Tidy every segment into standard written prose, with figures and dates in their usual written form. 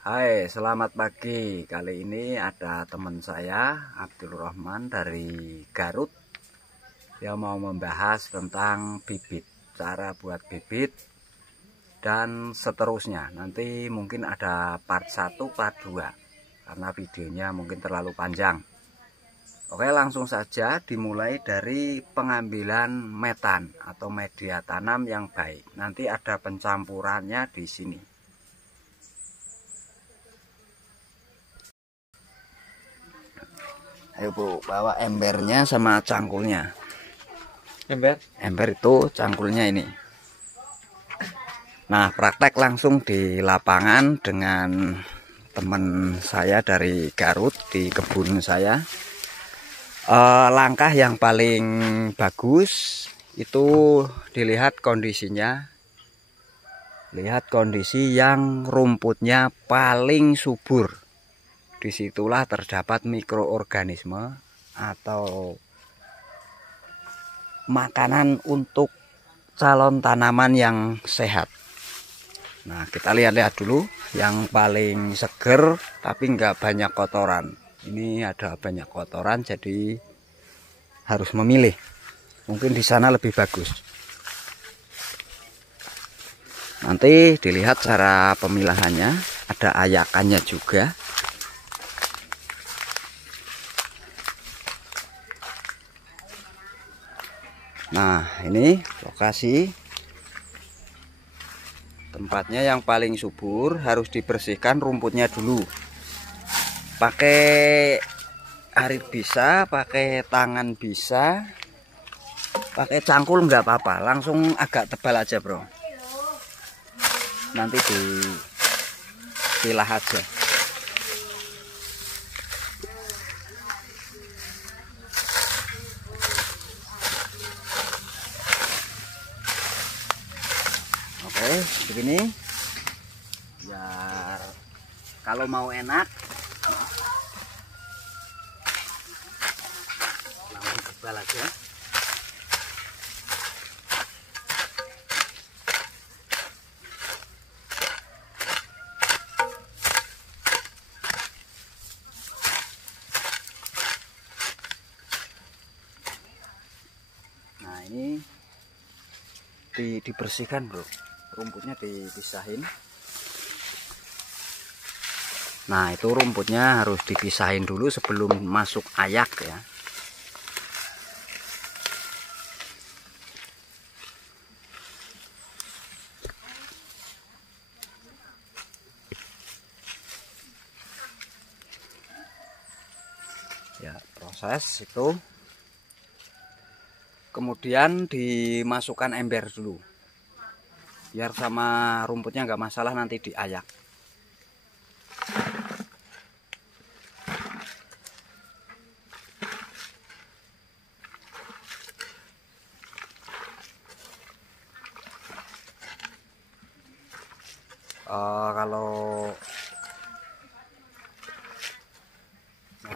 Hai, selamat pagi. Kali ini ada teman saya, Abdul Rahman dari Garut, yang mau membahas tentang bibit, cara buat bibit, dan seterusnya. Nanti mungkin ada part 1, part 2, karena videonya mungkin terlalu panjang. Oke, langsung saja dimulai dari pengambilan metan atau media tanam yang baik. Nanti ada pencampurannya di sini. Ayo bro, bawa embernya sama cangkulnya. Ember itu cangkulnya ini. Nah, praktek langsung di lapangan dengan teman saya dari Garut di kebun saya. Langkah yang paling bagus itu dilihat kondisinya. Lihat kondisi yang rumputnya paling subur. Disitulah terdapat mikroorganisme atau makanan untuk calon tanaman yang sehat. Nah, kita lihat-lihat dulu yang paling seger tapi nggak banyak kotoran. Ini ada banyak kotoran, jadi harus memilih. Mungkin di sana lebih bagus. Nanti dilihat cara pemilahannya, ada ayakannya juga. Nah, ini lokasi tempatnya yang paling subur, harus dibersihkan rumputnya dulu. Pakai arit bisa, pakai tangan bisa, pakai cangkul nggak apa-apa, langsung agak tebal aja bro. Nanti dipilah aja. Oke, begini. Biar kalau mau enak langsung tebal aja. Nah, ini dibersihkan bro, rumputnya dipisahin. Nah, itu rumputnya harus dipisahin dulu sebelum masuk ayak ya. Ya, proses itu. Kemudian dimasukkan ember dulu. Biar sama rumputnya nggak masalah nanti diayak. Kalau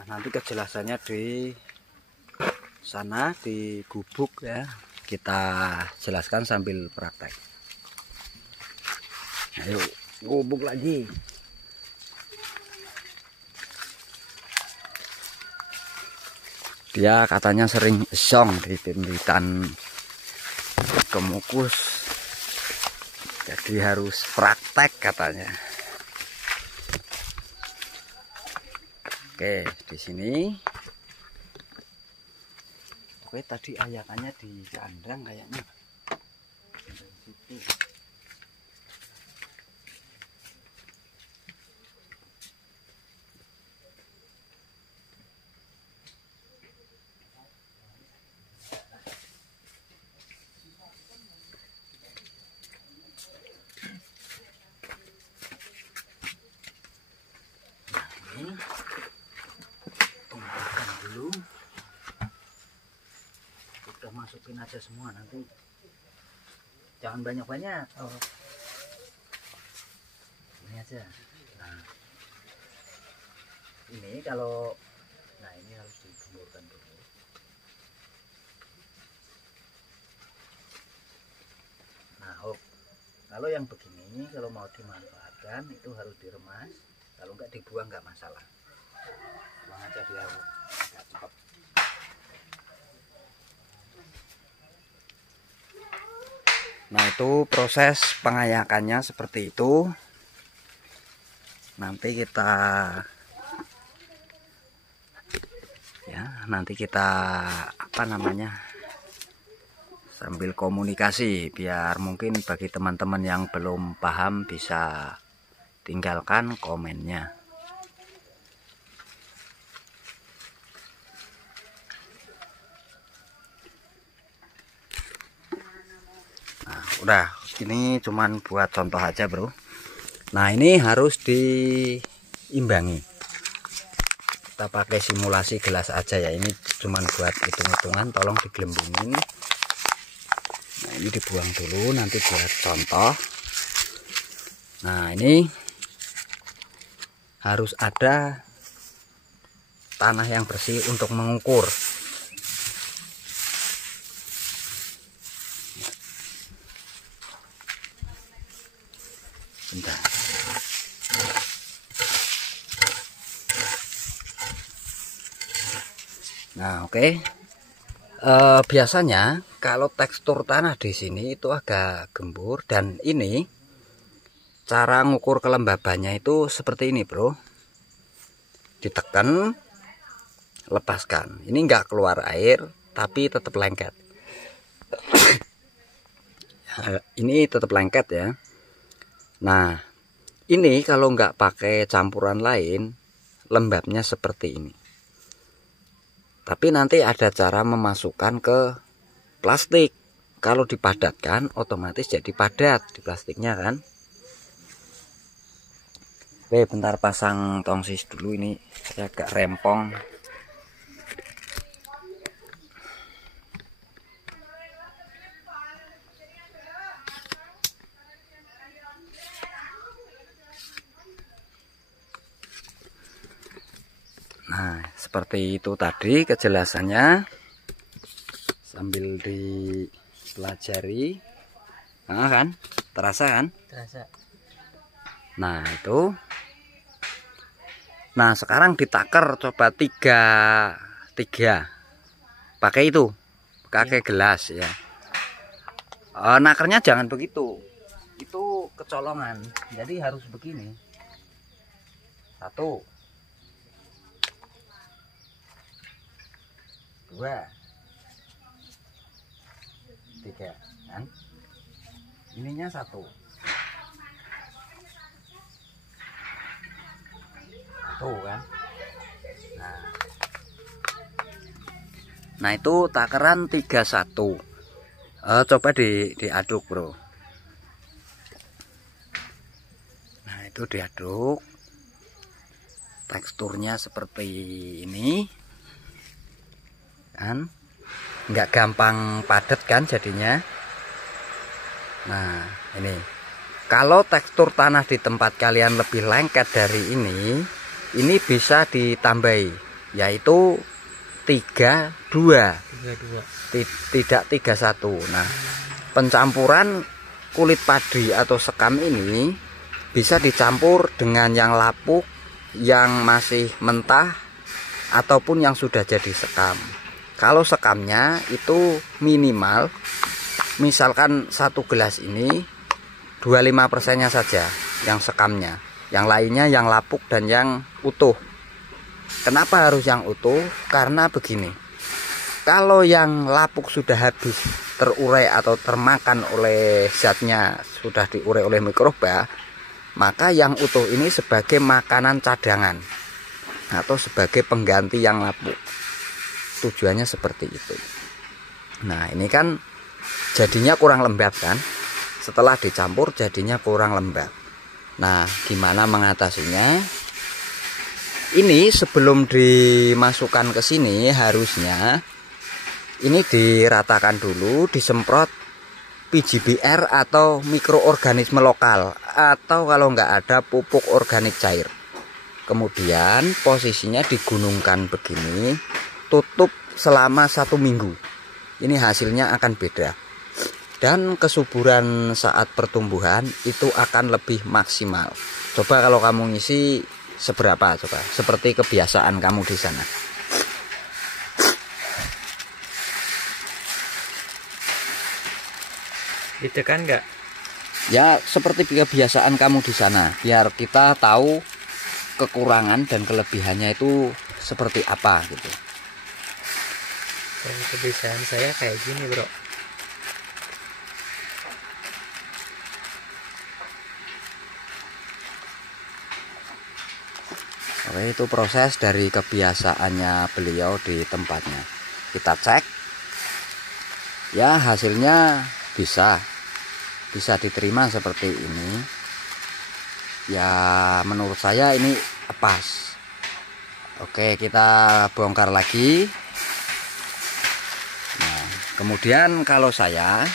nanti kejelasannya di sana di gubuk ya, kita jelaskan sambil praktek. Ayo gubuk lagi. Dia katanya sering zong di pembibitan kemukus, jadi harus praktek katanya. Oke, di sini. Oke, tadi ayakannya di kandang kayaknya. Ini tumpahkan dulu. Udah masukin aja semua, nanti jangan banyak-banyak. Ini aja. Nah, ini kalau ini harus digemburkan dulu. Nah, kalau yang begini ini kalau mau dimanfaatkan itu harus diremas, kalau enggak dibuang enggak masalah. Buang aja biar agak cepat. Nah, itu proses pengayakannya seperti itu. Nanti kita sambil komunikasi, biar mungkin bagi teman-teman yang belum paham bisa tinggalkan komennya. Nah, udah, ini cuman buat contoh aja, bro. Nah, ini harus diimbangi. Kita pakai simulasi gelas aja ya, ini cuman buat hitung-hitungan, tolong digelembungin. Nah, ini dibuang dulu, nanti buat contoh. Nah, ini harus ada tanah yang bersih untuk mengukur. Bentar. Nah, oke. Biasanya kalau tekstur tanah di sini itu agak gembur, dan ini cara ngukur kelembabannya itu seperti ini, bro. Ditekan, lepaskan. Ini enggak keluar air, tapi tetap lengket. Ini tetap lengket ya. Nah, ini kalau nggak pakai campuran lain, lembabnya seperti ini. Tapi nanti ada cara memasukkan ke plastik. Kalau dipadatkan, otomatis jadi padat di plastiknya kan. Oke, bentar pasang tongsis dulu, ini saya agak rempong. Nah, seperti itu tadi kejelasannya, sambil dipelajari. Nah, kan terasa kan? Terasa. Nah, itu. Nah, sekarang ditaker, coba tiga pakai itu, pakai gelas ya. Nakernya jangan begitu, itu kecolongan, jadi harus begini. 1, 2, 3 kan, ininya 1, tuh kan. Nah, itu takaran 31. Coba diaduk, bro. Nah, itu diaduk, teksturnya seperti ini kan, nggak gampang padat kan jadinya. Nah, ini kalau tekstur tanah di tempat kalian lebih lengket dari ini bisa ditambahi, yaitu 32, tidak 31. Nah, pencampuran kulit padi atau sekam ini bisa dicampur dengan yang lapuk, yang masih mentah, ataupun yang sudah jadi sekam. Kalau sekamnya itu minimal, misalkan 1 gelas ini 25%-nya saja yang sekamnya, yang lainnya yang lapuk dan yang utuh. Kenapa harus yang utuh? Karena begini, kalau yang lapuk sudah habis terurai atau termakan oleh zatnya, sudah diurai oleh mikroba, maka yang utuh ini sebagai makanan cadangan atau sebagai pengganti yang lapuk. Tujuannya seperti itu. Nah, ini kan jadinya kurang lembab kan, setelah dicampur jadinya kurang lembab. Nah, gimana mengatasinya? Ini sebelum dimasukkan ke sini harusnya ini diratakan dulu, disemprot PGBR atau mikroorganisme lokal, atau kalau nggak ada pupuk organik cair. Kemudian posisinya digunungkan begini, tutup selama 1 minggu. Ini hasilnya akan beda. dan kesuburan saat pertumbuhan itu akan lebih maksimal. Coba kalau kamu ngisi seberapa, coba seperti kebiasaan kamu di sana. Ditekan nggak? Ya seperti kebiasaan kamu di sana, biar kita tahu kekurangan dan kelebihannya itu seperti apa gitu. Dan kebiasaan saya kayak gini, bro. Oke, itu proses dari kebiasaannya beliau di tempatnya. Kita cek, ya hasilnya bisa diterima seperti ini. Ya menurut saya ini pas. Oke, kita bongkar lagi. Nah, kemudian kalau saya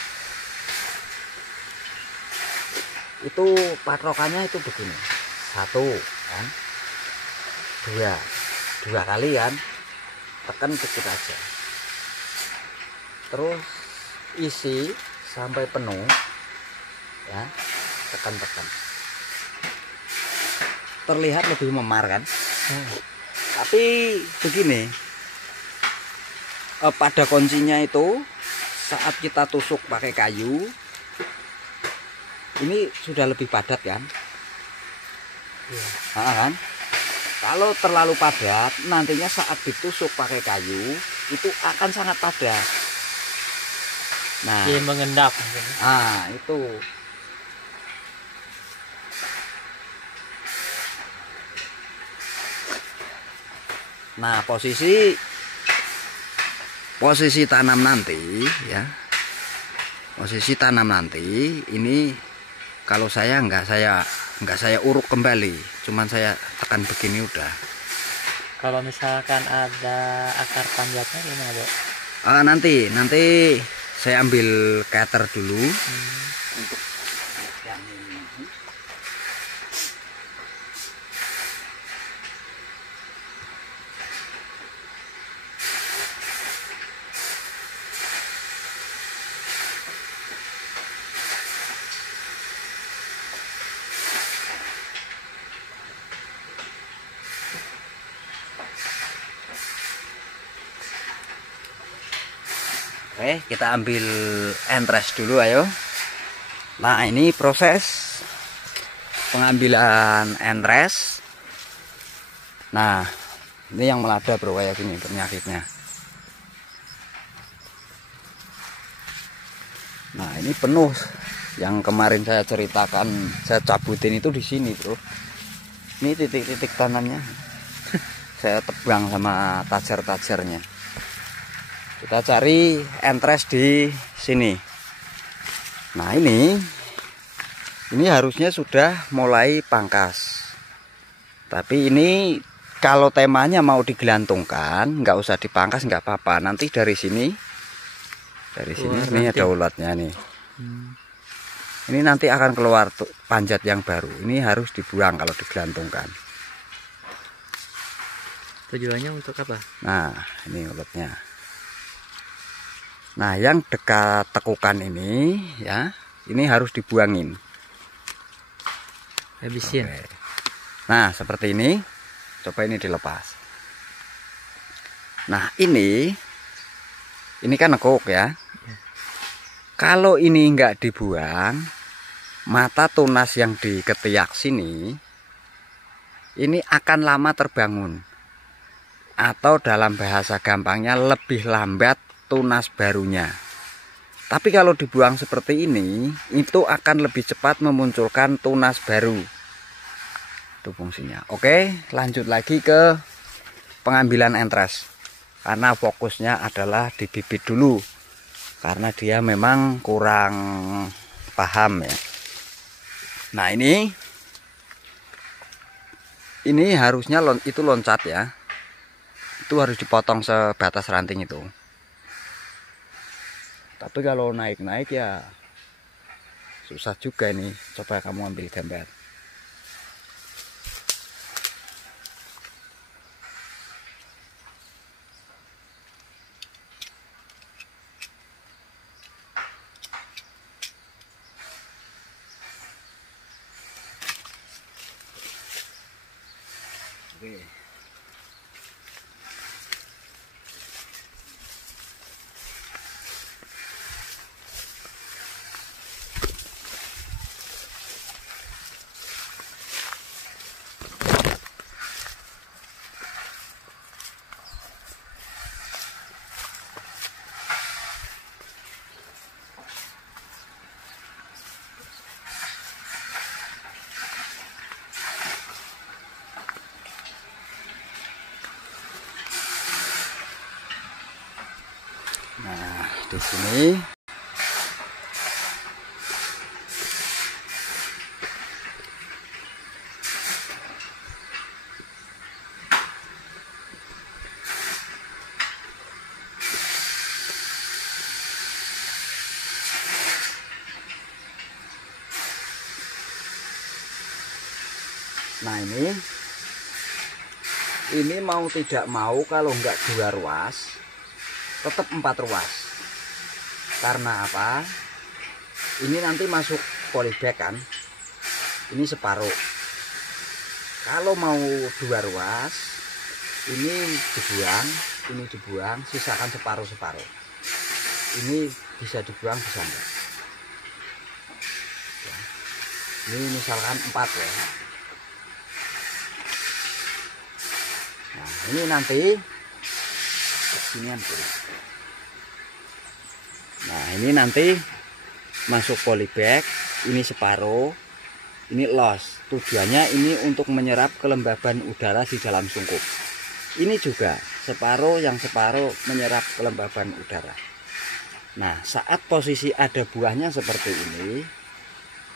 itu patrokannya itu begini, satu kan, dua kali kan, tekan dikit aja, terus isi sampai penuh ya, tekan terlihat lebih memar kan. Tapi begini, pada kuncinya itu saat kita tusuk pakai kayu ini sudah lebih padat kan. Kan kalau terlalu padat nantinya saat ditusuk pakai kayu itu akan sangat padat. Nah, Dia mengendap. Itu. Nah, posisi tanam nanti ya. Posisi tanam nanti ini kalau saya nggak saya uruk kembali, cuman saya tekan begini udah. Kalau misalkan ada akar panjatnya gimana, Bro? Nanti saya ambil cutter dulu untuk yang ini. Oke, kita ambil entres dulu ayo. Nah, ini proses pengambilan entres. Nah, ini yang melada bro kayak gini penyakitnya. Nah, ini penuh. Yang kemarin saya ceritakan, saya cabutin itu di sini bro. Ini titik-titik tanamnya. Saya tebang sama tajar-tajarnya. Kita cari entres di sini. Nah, ini harusnya sudah mulai pangkas. Tapi ini kalau temanya mau digelantungkan, nggak usah dipangkas, nggak apa-apa. Nanti dari sini ini ada ulatnya nih. Ini nanti akan keluar panjat yang baru. Ini harus dibuang kalau digelantungkan. Tujuannya untuk apa? Nah, ini ulatnya. Nah, yang dekat tekukan ini ya, ini harus dibuangin. Habisin. Oke. Nah, seperti ini. Coba ini dilepas. Nah, ini kan nekuk ya. Kalau ini enggak dibuang, mata tunas yang di ketiak sini ini akan lama terbangun. Atau dalam bahasa gampangnya lebih lambat tunas barunya. Tapi kalau dibuang seperti ini, itu akan lebih cepat memunculkan tunas baru. Itu fungsinya. Oke, lanjut lagi ke pengambilan entres. Karena fokusnya adalah di bibit dulu. Karena dia memang kurang paham ya. Nah, ini harusnya itu loncat ya. Itu harus dipotong sebatas ranting itu. Tapi kalau naik-naik ya susah juga nih. Coba kamu ambil gambar. Oke. Nah, di sini ini mau tidak mau kalau enggak 2 ruas tetap 4 ruas. Karena apa? Ini nanti masuk polybag kan, ini separuh. Kalau mau 2 ruas, ini dibuang, sisakan separuh-separuh. Ini bisa dibuang, bisa enggak. Ini misalkan 4 ya. Nah, ini nanti kesinian tuh. Nah, ini nanti masuk polybag, ini separuh, ini los. Tujuannya ini untuk menyerap kelembaban udara di dalam sungkup. Ini juga separuh, yang separuh menyerap kelembaban udara. Nah, saat posisi ada buahnya seperti ini,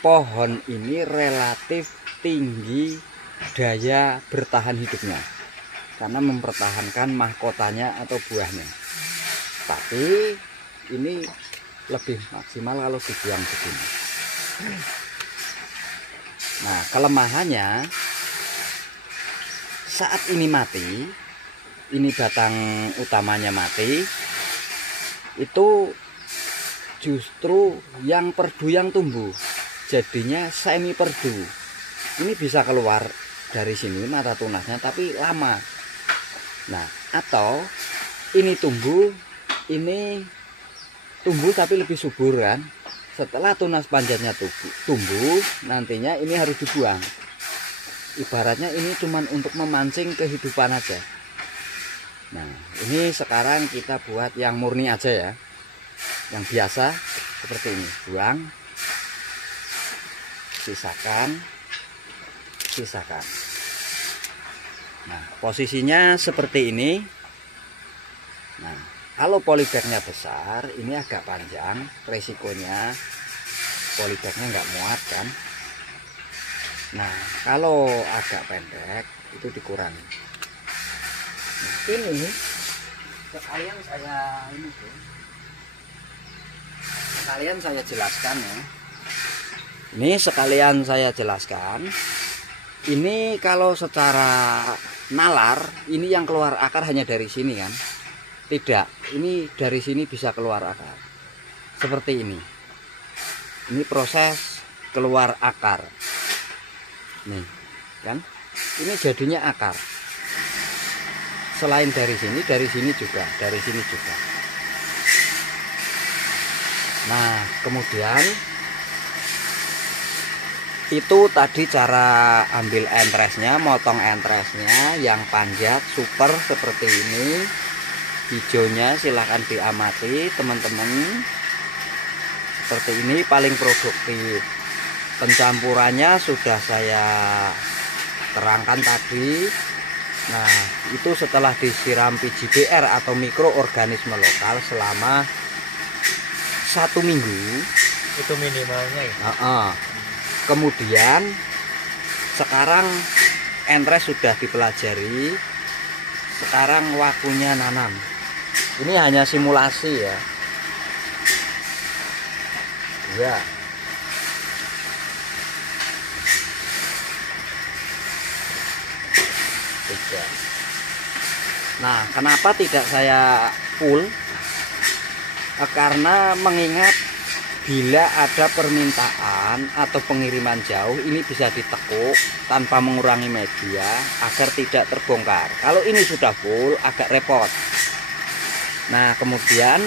pohon ini relatif tinggi daya bertahan hidupnya karena mempertahankan mahkotanya atau buahnya. Tapi ini lebih maksimal kalau dibuang begini. Nah, kelemahannya saat ini mati, ini batang utamanya mati, itu justru yang perdu yang tumbuh, jadinya semi perdu. Ini bisa keluar dari sini mata tunasnya, tapi lama. Nah, atau ini tumbuh tapi lebih subur kan. Setelah tunas panjatnya tumbuh, nantinya ini harus dibuang. Ibaratnya ini cuman untuk memancing kehidupan aja. Nah, ini sekarang kita buat yang murni aja ya. Yang biasa seperti ini, buang, sisakan. Nah, posisinya seperti ini. Nah, kalau polybagnya besar, ini agak panjang, resikonya polybagnya nggak muat kan. Nah, kalau agak pendek itu dikurangi. Nah, ini sekalian saya jelaskan ya. Ini sekalian saya jelaskan. Ini kalau secara nalar, ini yang keluar akar hanya dari sini kan. Tidak, ini dari sini bisa keluar akar. Seperti ini. Ini proses keluar akar. Nih, kan? Ini jadinya akar. Selain dari sini juga, dari sini juga. Nah, kemudian itu tadi cara ambil entresnya, motong entresnya yang panjat super seperti ini. Hijaunya silahkan diamati teman-teman. Seperti ini paling produktif. Pencampurannya sudah saya terangkan tadi. Nah, itu setelah disiram PGBR atau mikroorganisme lokal selama 1 minggu. Itu minimalnya ya? Kemudian sekarang entres sudah dipelajari, sekarang waktunya nanam. Ini hanya simulasi ya. Ya. Tiga. Nah, kenapa tidak saya full? Karena mengingat Bila ada permintaan atau pengiriman jauh, ini bisa ditekuk tanpa mengurangi media agar tidak terbongkar. Kalau ini sudah full, agak repot. Nah, kemudian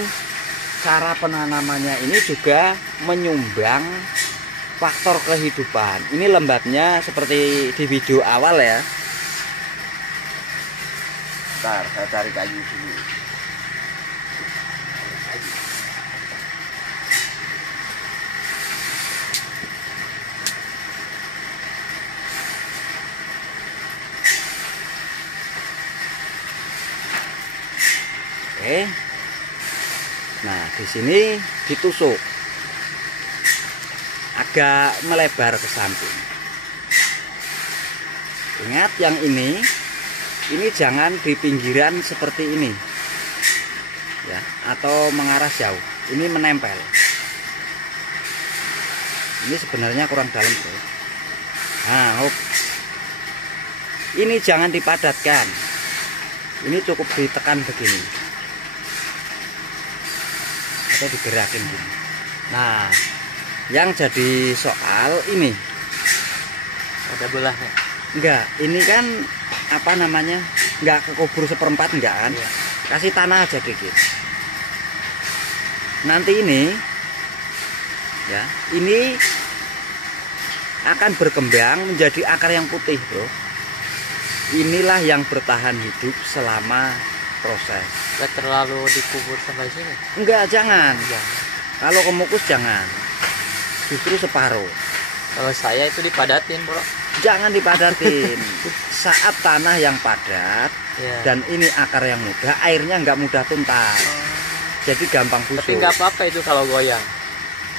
cara penanamannya ini juga menyumbang faktor kehidupan. Ini lembabnya seperti di video awal ya. Bentar, saya cari kayu dulu. Oke. Nah, di sini ditusuk agak melebar ke samping. Ingat yang ini jangan di pinggiran seperti ini ya, atau mengarah jauh. Ini menempel. Ini sebenarnya kurang dalam, bro. Nah, hop. Ini jangan dipadatkan. Ini cukup ditekan begini atau digerakin gini. Nah, yang jadi soal ini Ada belahnya. enggak, ini kan apa namanya, enggak kekubur seperempat, enggak kan? Iya. Kasih tanah aja dikit. Nanti ini ya, ini akan berkembang menjadi akar yang putih, bro. Inilah yang bertahan hidup selama proses. Nggak terlalu dikubur sampai sini. Enggak, jangan. Jangan. Kalau kemukus jangan. Justru separuh. Kalau saya itu dipadatin, bro. Jangan dipadatin. Saat tanah yang padat Ya. dan ini akar yang muda, airnya nggak mudah tuntas. Jadi gampang busuk. Tapi nggak apa-apa itu kalau goyang.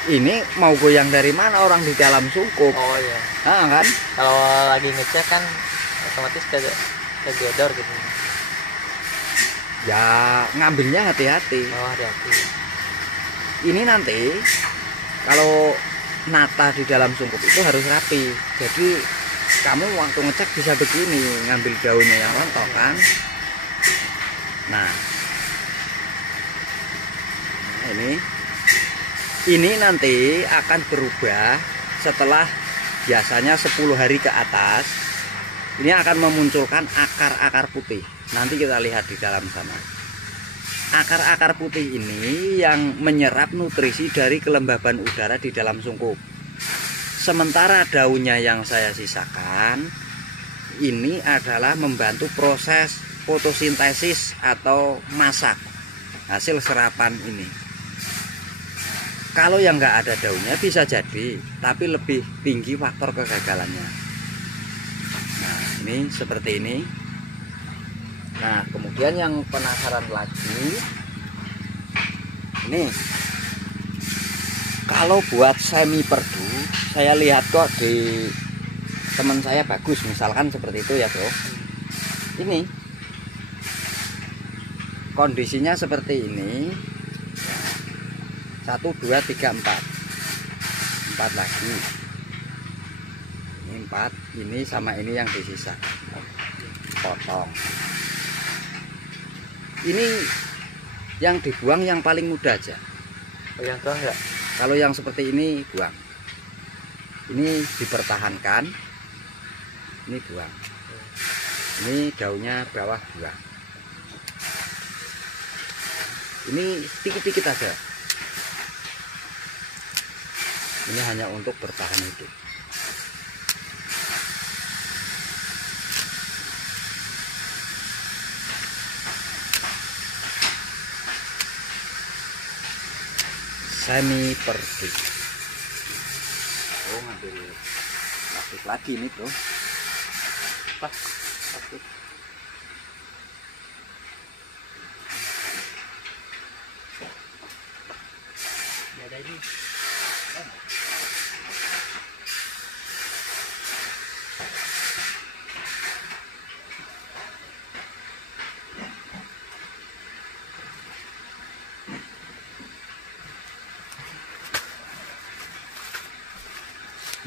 Ini mau goyang dari mana, orang di dalam sungkup. Oh iya. Kan? Kalau lagi ngecat kan otomatis kegedor gitu. Ya ngambilnya hati-hati. Oh, hati-hati. Ini nanti kalau nata di dalam sungkup itu harus rapi. Jadi kamu waktu ngecek bisa begini, ngambil daunnya yang rontok kan. Nah, ini nanti akan berubah setelah biasanya 10 hari ke atas. Ini akan memunculkan akar-akar putih. Nanti kita lihat di dalam sana. Akar-akar putih ini yang menyerap nutrisi dari kelembaban udara di dalam sungkup. Sementara daunnya yang saya sisakan, ini adalah membantu proses fotosintesis atau masak hasil serapan ini. Kalau yang nggak ada daunnya bisa jadi, tapi lebih tinggi faktor kegagalannya. Nah, ini seperti ini. Nah, kemudian yang penasaran lagi, ini kalau buat semi perdu, saya lihat kok di teman saya bagus, misalkan seperti itu ya, bro. Ini kondisinya seperti ini. 1, 2, 3, 4 lagi. Ini 4, ini sama ini yang disisa. Potong. Ini yang dibuang yang paling muda aja. Oh, yang tua enggak? Kalau yang seperti ini buang. Ini dipertahankan. Ini buang. Ini daunnya bawah buang. Ini sedikit-sedikit aja. Ini hanya untuk bertahan hidup. Semi perdu. Oh, ngambil plastik lagi nih, bro. Plastik. Ya, ada ini.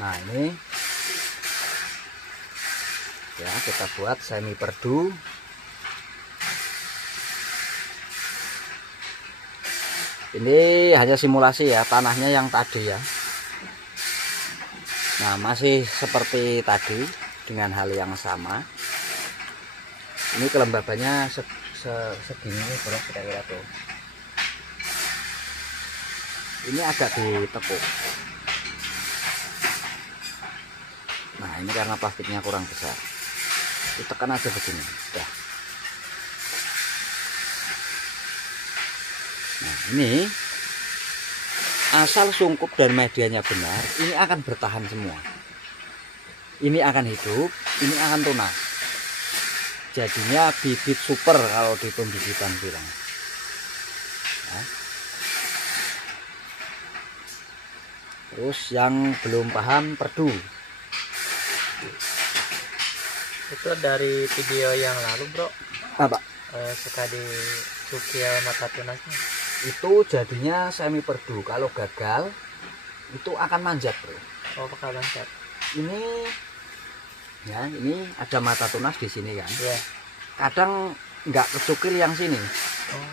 Nah, ini ya kita buat semi perdu. Ini hanya simulasi ya, tanahnya yang tadi ya. Nah, masih seperti tadi dengan hal yang sama. Ini kelembabannya segini nih bro, kira-kira tuh. Ini agak ditekuk. Nah, ini karena plastiknya kurang besar. Ditekan aja begini, udah. Nah, ini asal sungkup dan medianya benar, ini akan bertahan semua. Ini akan hidup, ini akan tunas. Jadinya bibit super kalau di pembibitan bilang. Nah. Terus yang belum paham perdu. Itu dari video yang lalu bro. Apa? Suka di cukil mata tunasnya. Itu jadinya semi perdu. Kalau gagal itu akan manjat bro. Oh, bakal manjat. Ini ya, ini ada mata tunas di sini kan. Iya. Kadang nggak kecukil yang sini. Oh.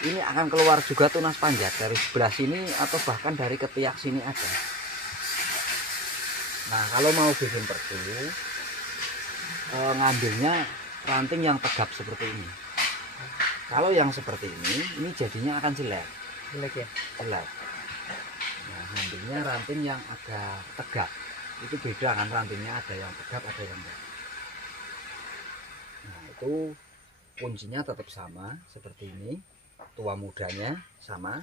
Ini akan keluar juga tunas panjat dari sebelah sini atau bahkan dari ketiak sini ada. Nah, kalau mau bikin perdu, ngambilnya ranting yang tegap seperti ini. Kalau yang seperti ini jadinya akan jelek. Jelek ya? Jelek. Nah, ngambilnya ranting yang agak tegak. Itu beda kan, rantingnya ada yang tegap, ada yang enggak. Nah, itu kuncinya tetap sama seperti ini. Tua mudanya sama.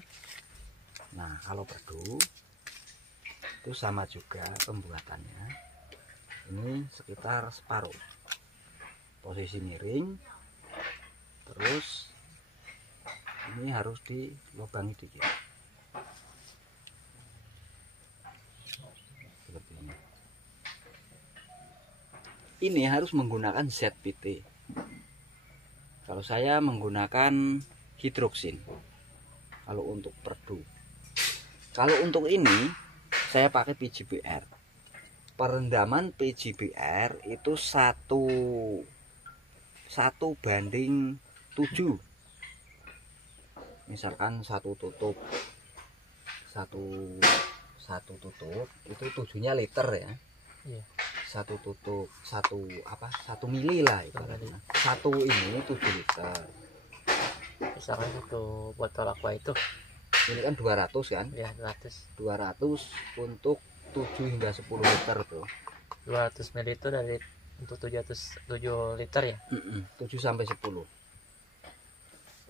Nah, kalau perdu itu sama juga pembuatannya. Ini sekitar separuh. Posisi miring. Terus ini harus dilubangi dikit. Seperti ini. Ini harus menggunakan ZPT. Kalau saya menggunakan hidroksin. Kalau untuk perdu. Kalau untuk ini saya pakai PGBR. Perendaman PGBR itu 1:7. Misalkan satu tutup itu 7-nya liter ya. Iya. Satu tutup 1 mili lah ibaratnya. Satu ini 7 liter. Misalkan satu botol aqua itu Ini kan 200 kan? ya 200 untuk 7 hingga 10 liter tuh. 200 ml itu dari untuk 7 liter ya. 7 sampai 10.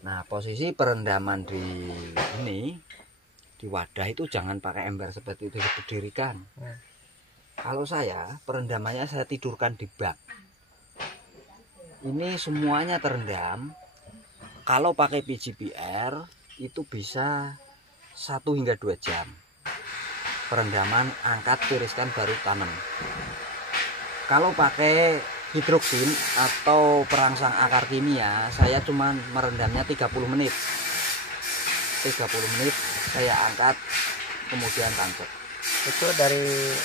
Nah, posisi perendaman di wadah itu jangan pakai ember seperti itu diberdirikan. Kalau saya perendamannya saya tidurkan di bak. Ini semuanya terendam. Kalau pakai PGBR itu bisa 1 hingga 2 jam. Perendaman, angkat, tiriskan, baru tanam. Kalau pakai hidroksin atau perangsang akar kimia, saya cuma merendamnya 30 menit. 30 menit saya angkat, kemudian tancap. Itu dari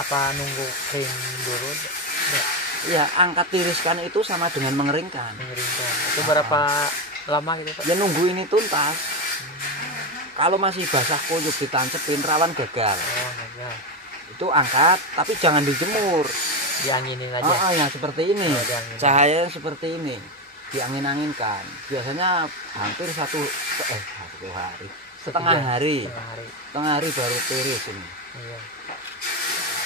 apa, nunggu kering dulu? Ya, angkat tiriskan itu sama dengan mengeringkan. Mengeringkan. Itu berapa lama gitu Pak? Ya nunggu ini tuntas. Kalau masih basah kuyup ditancepin rawan gagal. Oh, gagal. Itu angkat, tapi jangan dijemur. Dianginin aja. Yang seperti ini. Cahaya seperti ini. Diangin-anginkan. Biasanya hampir satu hari. Setengah hari baru tiris ini. Iya.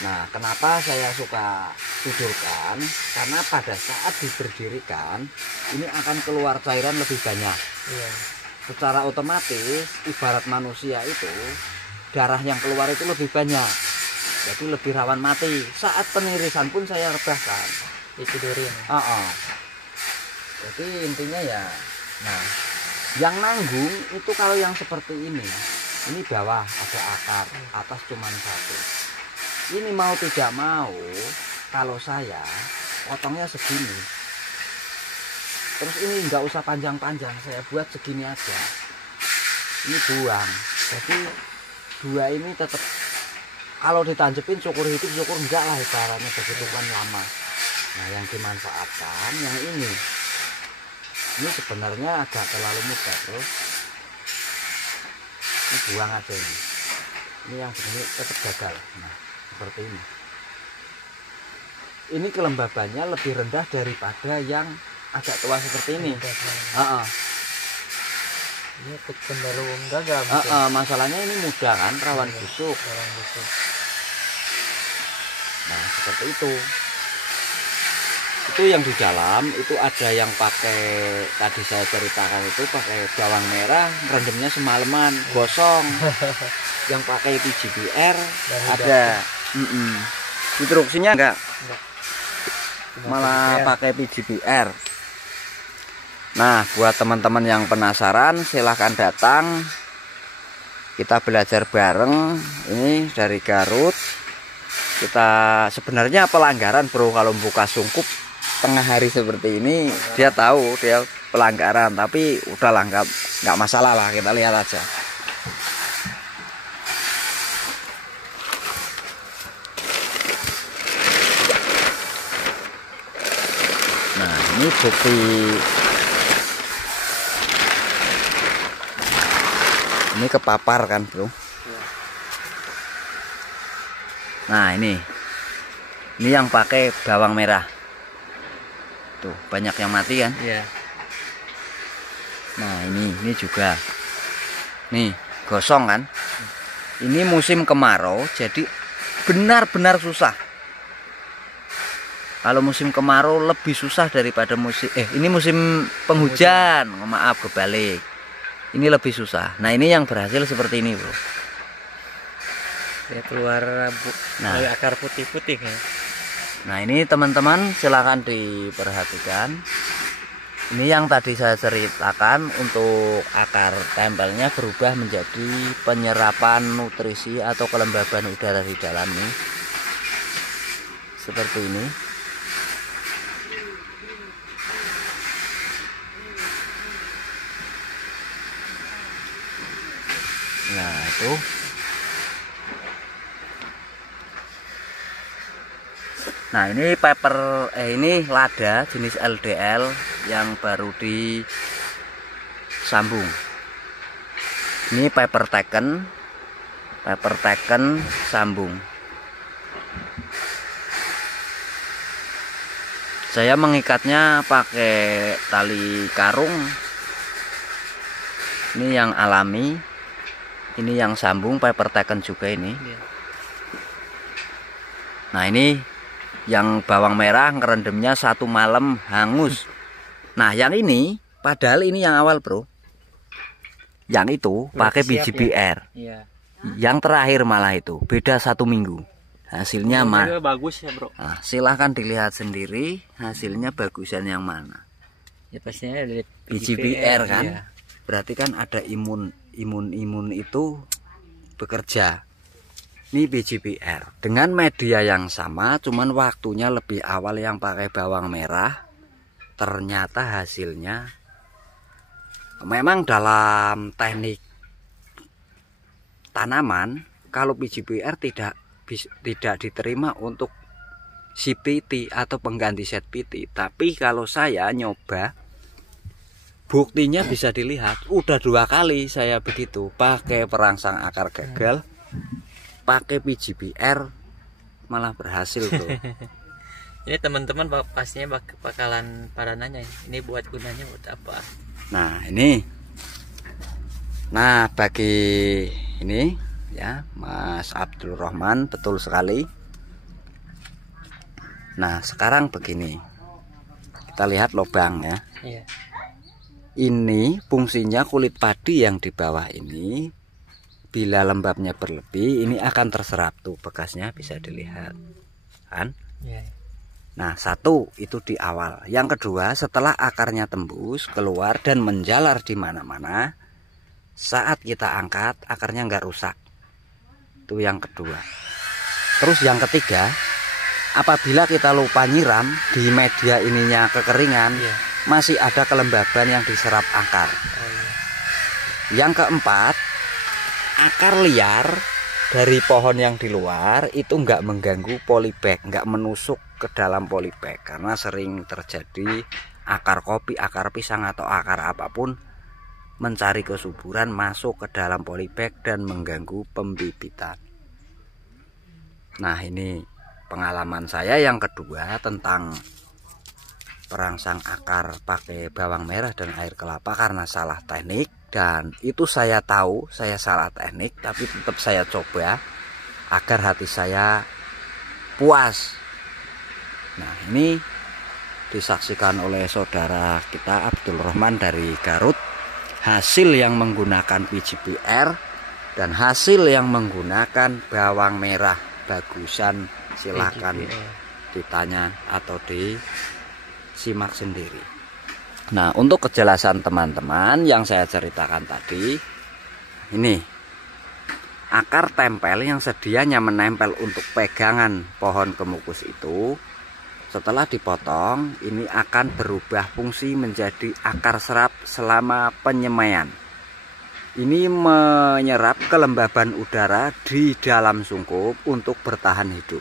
Nah, kenapa saya suka tidurkan? Karena pada saat diberdirikan ini akan keluar cairan lebih banyak. Iya. Secara otomatis ibarat manusia itu darah yang keluar itu lebih banyak, jadi lebih rawan mati. Saat penirisan pun saya rebahkan, ditidurin. Jadi intinya ya, nah yang nanggung itu kalau yang seperti ini bawah ada akar, atas cuma satu. Ini mau tidak mau, kalau saya potongnya segini, terus ini nggak usah panjang-panjang, saya buat segini aja. Ini buang. Jadi dua ini tetap kalau ditancepin syukur hidup, syukur enggak lah ibaratnya, begitu kan lama. Nah, yang dimanfaatkan yang ini sebenarnya agak terlalu mudah terus. Ini buang aja ini. Ini yang begini tetap gagal. Nah, seperti ini. Ini kelembabannya lebih rendah daripada yang agak tua seperti ini. Ini cenderung gagal. Masalahnya ini muda kan, rawan busuk. Nah, seperti itu. Itu yang di dalam itu ada yang pakai, tadi saya ceritakan itu pakai bawang merah, rendemnya semalaman, gosong. Yang pakai PGBR ada. Instruksinya enggak. Malah pakai PGBR. Nah, buat teman-teman yang penasaran silahkan datang, kita belajar bareng. Ini dari Garut. Kita sebenarnya pelanggaran bro, kalau buka sungkup tengah hari seperti ini dia tahu dia pelanggaran, tapi udahlah nggak masalah lah, kita lihat aja. Nah, ini bukti. Ini kepapar kan bro. Nah, ini yang pakai bawang merah. Tuh banyak yang mati kan. Nah, ini juga. Nih gosong kan. Ini musim kemarau, jadi benar-benar susah. Kalau musim kemarau lebih susah daripada ini musim penghujan. Maaf, kebalik. Ini lebih susah. Nah, ini yang berhasil seperti ini bro. Ya, keluar akar putih-putih ya. Nah, ini teman-teman silakan diperhatikan. Ini yang tadi saya ceritakan, untuk akar tempelnya berubah menjadi penyerapan nutrisi atau kelembaban udara di dalam nih. Seperti ini. Nah, itu. Nah, ini ini lada jenis LDL yang baru disambung. Ini paper taken sambung. Saya mengikatnya pakai tali karung. Ini yang alami. Ini yang sambung paper taken juga ini. Nah, ini yang bawang merah ngerendamnya 1 malam hangus. Nah, yang ini padahal ini yang awal bro. Yang itu pakai PGBR. Yang terakhir malah itu beda 1 minggu. Hasilnya bagus ya bro. Nah, silahkan dilihat sendiri hasilnya bagusan yang mana. Ya pastinya dari PGBR kan. Berarti kan ada imun itu bekerja. Ini PGBR dengan media yang sama, cuman waktunya lebih awal yang pakai bawang merah. Ternyata hasilnya memang dalam teknik tanaman, kalau PGBR tidak diterima untuk CPT atau pengganti ZPT. Tapi kalau saya nyoba, buktinya bisa dilihat, udah 2 kali saya begitu, pakai perangsang akar gagal, pakai PGBR malah berhasil tuh. Ini teman-teman pastinya bakalan pada nanya, ini buat gunanya buat apa? Nah, ini. Nah, bagi ini ya, Mas Abdul Rahman, betul sekali. Nah, sekarang begini. Kita lihat lubang ya. Ini fungsinya kulit padi yang di bawah ini, bila lembabnya berlebih ini akan terserap tuh, bekasnya bisa dilihat kan. Nah, 1 itu di awal. Yang kedua, setelah akarnya tembus keluar dan menjalar di mana-mana, saat kita angkat akarnya nggak rusak. Itu yang kedua. Terus yang ketiga, apabila kita lupa nyiram di media ininya kekeringan, masih ada kelembaban yang diserap akar. Yang keempat, akar liar dari pohon yang di luar itu nggak mengganggu polybag, nggak menusuk ke dalam polybag, karena sering terjadi akar kopi, akar pisang atau akar apapun mencari kesuburan masuk ke dalam polybag dan mengganggu pembibitan. Nah, ini pengalaman saya yang kedua tentang perangsang akar pakai bawang merah dan air kelapa karena salah teknik. Dan itu saya tahu saya salah teknik, tapi tetap saya coba agar hati saya puas. Nah, ini disaksikan oleh saudara kita Abdul Rahman dari Garut, hasil yang menggunakan PGBR dan hasil yang menggunakan bawang merah. Bagusan silahkan ditanya atau disimak sendiri. Nah, untuk kejelasan teman-teman yang saya ceritakan tadi, ini akar tempel yang sedianya menempel untuk pegangan pohon kemukus itu, setelah dipotong ini akan berubah fungsi menjadi akar serap selama penyemaian. Ini menyerap kelembaban udara di dalam sungkup untuk bertahan hidup.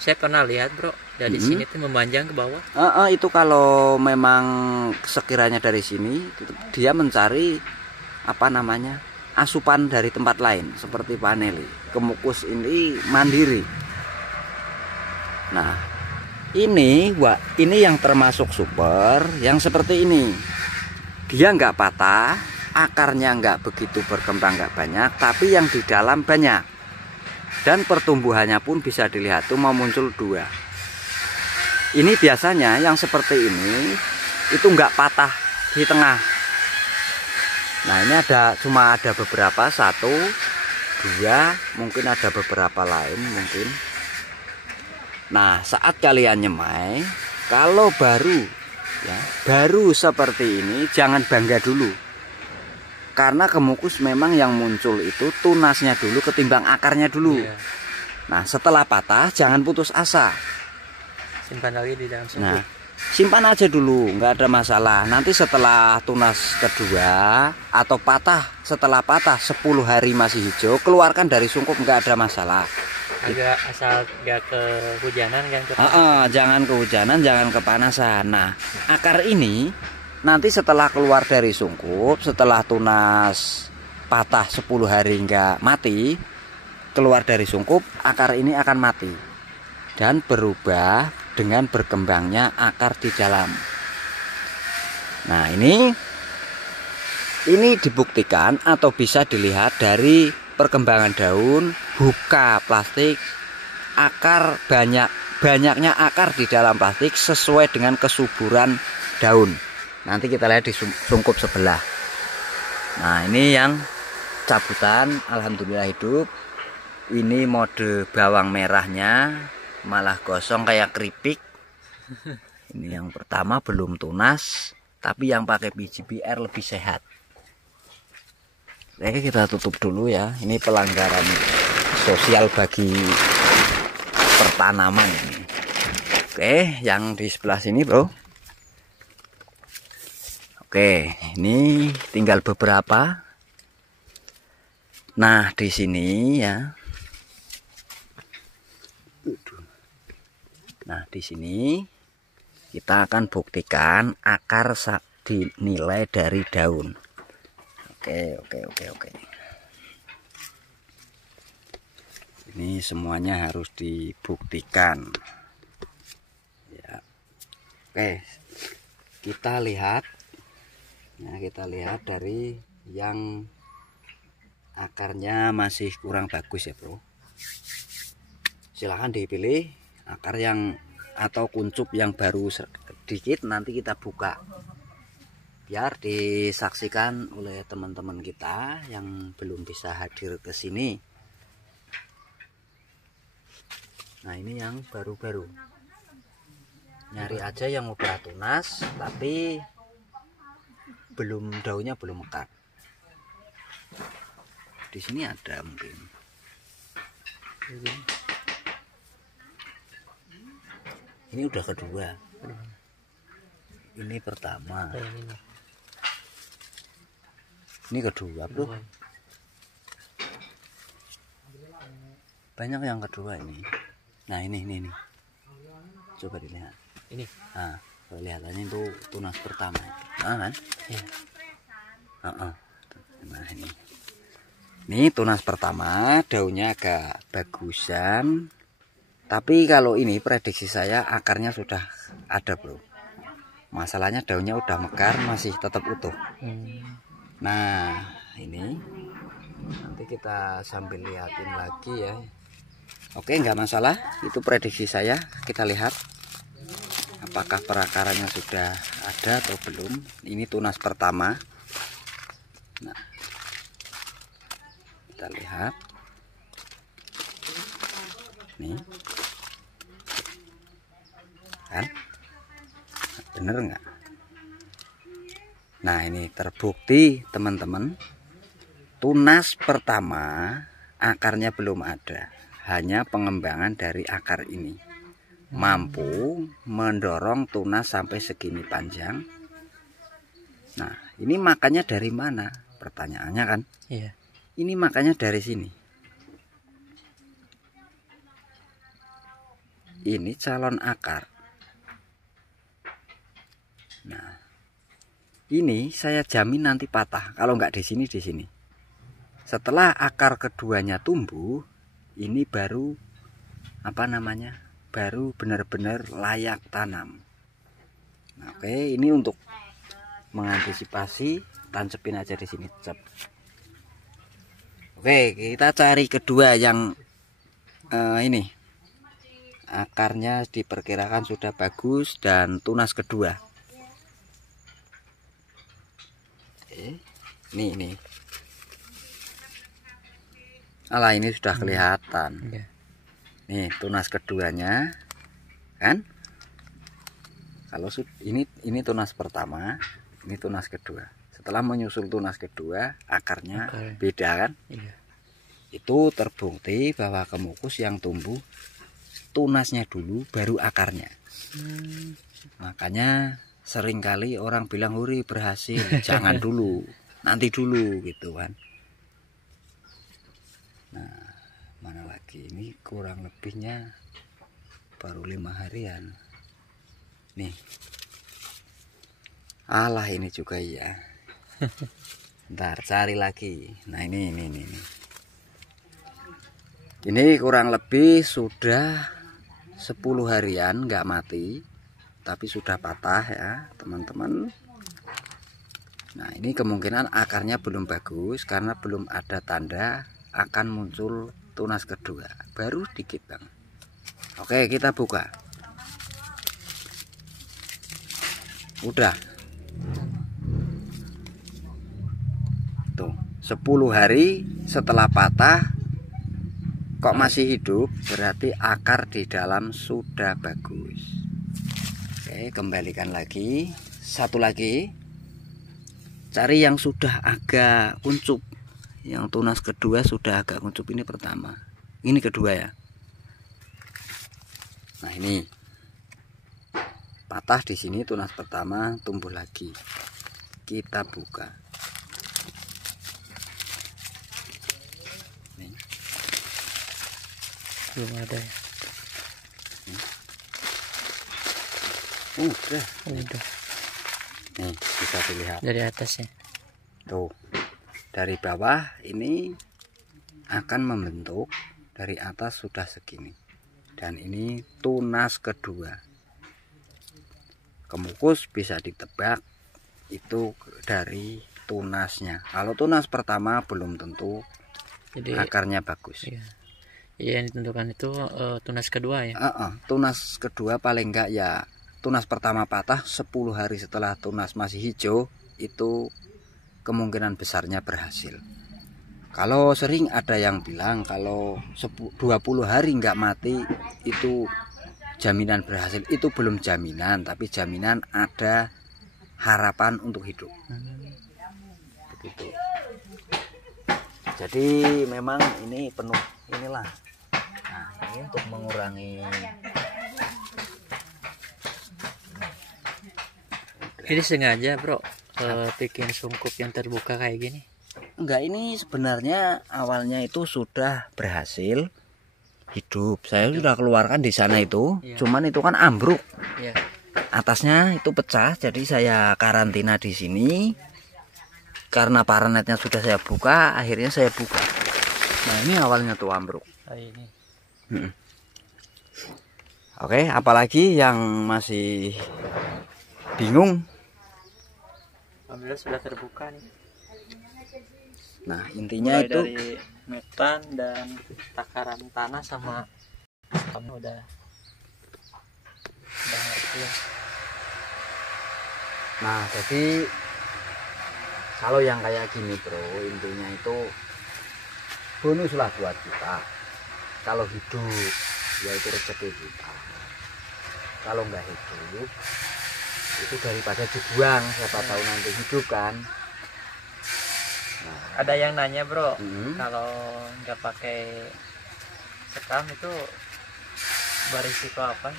Saya pernah lihat bro, dari sini tuh memanjang ke bawah. Itu kalau memang sekiranya dari sini dia mencari apa namanya asupan dari tempat lain seperti paneli. Kemukus ini mandiri. Nah, ini yang termasuk super yang seperti ini. Dia nggak patah, akarnya nggak begitu berkembang, nggak banyak, tapi yang di dalam banyak. Dan pertumbuhannya pun bisa dilihat tuh mau muncul 2. Ini biasanya yang seperti ini itu nggak patah di tengah. Nah, ini cuma ada beberapa, 1, 2, mungkin ada beberapa lain mungkin. Nah, saat kalian nyemai, kalau baru seperti ini jangan bangga dulu. Karena kemukus memang yang muncul itu tunasnya dulu ketimbang akarnya dulu. Nah, setelah patah jangan putus asa. Simpan lagi di dalam sungkup. Nah, simpan aja dulu, nggak ada masalah. Nanti setelah tunas kedua atau setelah patah 10 hari masih hijau, keluarkan dari sungkup, nggak ada masalah. Asal nggak kehujanan kan? Jangan kehujanan, jangan kepanasan. Nah, akar ini nanti setelah keluar dari sungkup, setelah tunas patah 10 hari nggak mati, keluar dari sungkup, akar ini akan mati dan berubah dengan berkembangnya akar di dalam. Nah, ini dibuktikan atau bisa dilihat dari perkembangan daun, buka plastik, akar banyaknya akar di dalam plastik sesuai dengan kesuburan daun. Nanti kita lihat di sungkup sebelah. Nah, ini yang cabutan alhamdulillah hidup. Ini mode bawang merahnya malah gosong kayak keripik. Ini yang pertama belum tunas, tapi yang pakai PGBR lebih sehat. Oke, kita tutup dulu ya. Ini pelanggaran sosial bagi pertanaman ini. Oke, yang di sebelah sini bro. Oke, ini tinggal beberapa. Nah, di sini ya. Nah, di sini kita akan buktikan akar dinilai dari daun. Oke. Ini semuanya harus dibuktikan. Ya. Oke, kita lihat. Nah, kita lihat dari yang akarnya masih kurang bagus ya bro. Silahkan dipilih akar yang atau kuncup yang baru sedikit, nanti kita buka biar disaksikan oleh teman-teman kita yang belum bisa hadir ke sini. Nah, ini yang baru-baru. Nyari aja yang udah tunas tapi daunnya belum mekar. Di sini ada mungkin. Ini udah kedua. Ini pertama. Ini kedua, bro. Banyak yang kedua ini. Nah, ini. Coba dilihat. Ini. Nah, kelihatannya itu tunas pertama. Kan? Iya. Nah ini tunas pertama, daunnya agak bagusan. Tapi kalau ini prediksi saya akarnya sudah ada bro. Masalahnya daunnya udah mekar, masih tetap utuh. Nah ini nanti kita sambil lihatin lagi ya. Oke, nggak masalah, itu prediksi saya. Kita lihat apakah perakarannya sudah ada atau belum. Ini tunas pertama. Nah, kita lihat nih kan, bener nggak? Nah ini terbukti teman-teman, tunas pertama akarnya belum ada, hanya pengembangan dari akar ini mampu mendorong tunas sampai segini panjang. Nah ini makannya dari mana, pertanyaannya kan? Iya. Ini makanya dari sini. Ini calon akar. Nah, ini saya jamin nanti patah. Kalau nggak di sini, di sini. Setelah akar keduanya tumbuh, ini baru apa namanya? Baru benar-benar layak tanam. Nah, oke, ini untuk mengantisipasi, tancepin aja di sini, cep. Oke, kita cari kedua yang ini akarnya diperkirakan sudah bagus dan tunas kedua. Ini alah, ini sudah kelihatan. Nih tunas keduanya kan. Kalau ini tunas pertama, ini tunas kedua. Setelah menyusul tunas kedua, akarnya beda kan? Iya. Itu terbukti bahwa kemukus yang tumbuh tunasnya dulu baru akarnya. Makanya seringkali orang bilang Huri berhasil, jangan dulu, nanti dulu gitu kan. Nah mana lagi, ini kurang lebihnya baru 5 harian nih. Alah ini juga iya. Ntar cari lagi. Nah ini kurang lebih sudah 10 harian nggak mati, tapi sudah patah ya teman-teman. Nah ini kemungkinan akarnya belum bagus karena belum ada tanda akan muncul tunas kedua, baru dikit bang. Oke, kita buka. Udah tuh 10 hari setelah patah kok masih hidup, berarti akar di dalam sudah bagus. Oke, kembalikan lagi. Satu lagi, cari yang sudah agak kuncup. Yang tunas kedua sudah agak kuncup. Ini pertama, ini kedua ya. Nah ini patah di sini, tunas pertama tumbuh lagi. Kita buka. Belum ada ya. Udah. Nih bisa dilihat dari atas ya. Tuh dari bawah ini akan membentuk, dari atas sudah segini. Dan ini tunas kedua. Kemukus bisa ditebak itu dari tunasnya. Kalau tunas pertama belum tentu. Jadi akarnya bagus. Iya. Iya, yang ditentukan itu tunas kedua ya. Tunas kedua paling enggak ya. Tunas pertama patah 10 hari setelah tunas masih hijau, itu kemungkinan besarnya berhasil. Kalau sering ada yang bilang kalau 20 hari enggak mati itu jaminan berhasil. Itu belum jaminan, tapi jaminan ada harapan untuk hidup. Begitu. Jadi memang ini penuh inilah. Nah, ini untuk mengurangi. Ini sengaja bro bikin sungkup yang terbuka kayak gini? Enggak, ini sebenarnya awalnya itu sudah berhasil hidup. Saya sudah keluarkan di sana itu, cuman itu kan ambruk. Atasnya itu pecah, jadi saya karantina di sini. karena paranetnya sudah saya buka, akhirnya saya buka. Nah ini awalnya tuh ambruk. Ini. Oke, apalagi yang masih bingung? Alhamdulillah sudah terbuka nih. Nah intinya Mulai itu dari metan dan takaran tanah sama kamu udah ngerti ya. Nah jadi kalau yang kayak gini bro, intinya itu bonus lah buat kita. Kalau hidup ya itu rezeki kita, kalau nggak hidup itu daripada dibuang, siapa tahu nanti hidup kan. Nah, Ada yang nanya bro, Hmm. kalau nggak pakai sekam itu berisiko apa?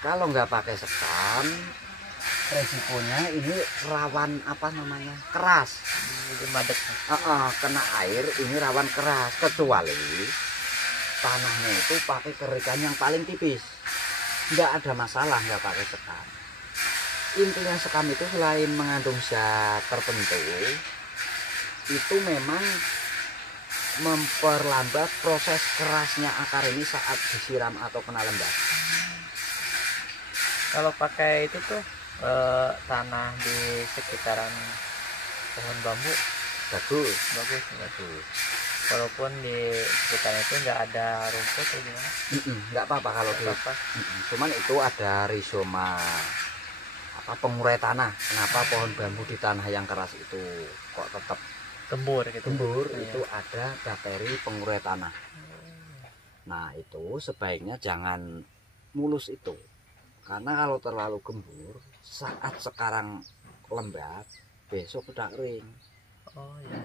kalau nggak pakai sekam resikonya ini rawan apa namanya, keras. Jadi madet. Kena air ini rawan keras, kecuali tanahnya itu pakai kerikan yang paling tipis, nggak ada masalah nggak pakai sekam. Intinya sekam itu selain mengandung zat tertentu, itu memang memperlambat proses kerasnya akar ini saat disiram atau kena lembab. Kalau pakai itu tuh tanah di sekitaran pohon bambu Bagus. bagus. Walaupun di sekitar itu nggak ada rumput atau gimana? Nggak apa-apa kalau Nggak di apa-apa. cuman itu ada rizoma apa pengurai tanah. Kenapa pohon bambu di tanah yang keras itu kok tetap Gembur gitu. gembur? Iya. Itu ada bakteri pengurai tanah. Nah itu sebaiknya jangan mulus itu, karena kalau terlalu gembur saat sekarang lembab besok udah kering. Oh iya.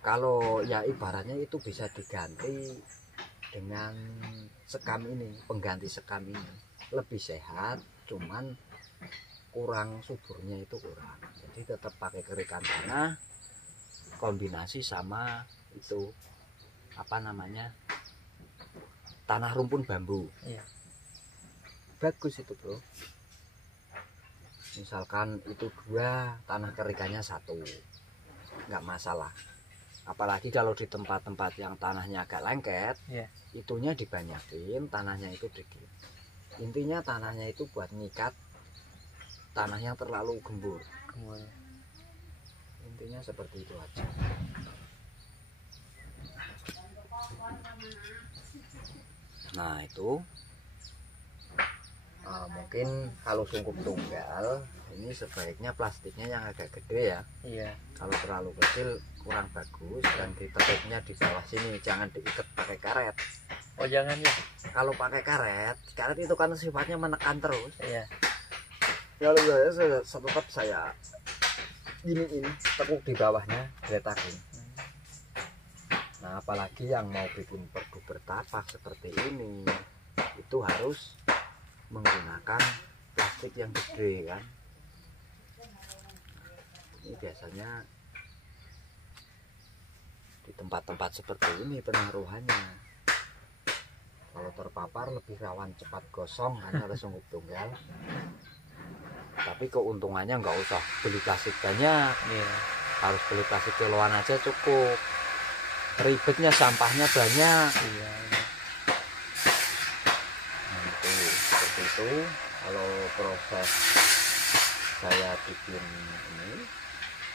Kalau ya ibaratnya itu bisa diganti dengan sekam ini, pengganti sekam ini lebih sehat, cuman kurang suburnya itu kurang. Jadi tetap pakai kerikan tanah kombinasi sama itu apa namanya, tanah rumpun bambu. Iya. Bagus itu bro. Misalkan itu 2, tanah kerikannya 1, nggak masalah. Apalagi kalau di tempat-tempat yang tanahnya agak lengket, Iya. itunya dibanyakin, tanahnya itu dikit. Intinya tanahnya itu buat ngikat tanah yang terlalu gembur. Gembur. Intinya seperti itu aja. Nah itu mungkin kalau sungkup tunggal ini sebaiknya plastiknya yang agak gede ya. Iya. Kalau terlalu kecil kurang bagus, dan ditutupnya di bawah sini, jangan diikat pakai karet. Oh jangan ya. Kalau pakai karet itu kan sifatnya menekan terus. Iya. Kalau saya tetap saya ini tekuk di bawahnya, geletakin. Nah apalagi yang mau bikin perdu bertapak seperti ini, itu harus menggunakan plastik yang gede kan. Ini biasanya di tempat-tempat seperti ini penaruhannya. Kalau terpapar lebih rawan cepat gosong karena ada sungkup tunggal. Tapi keuntungannya nggak usah beli plastik banyak. Iya. Harus beli plastik kiloan aja cukup. Ribetnya sampahnya banyak. Iya. Nah, itu seperti itu. Kalau proses saya bikin ini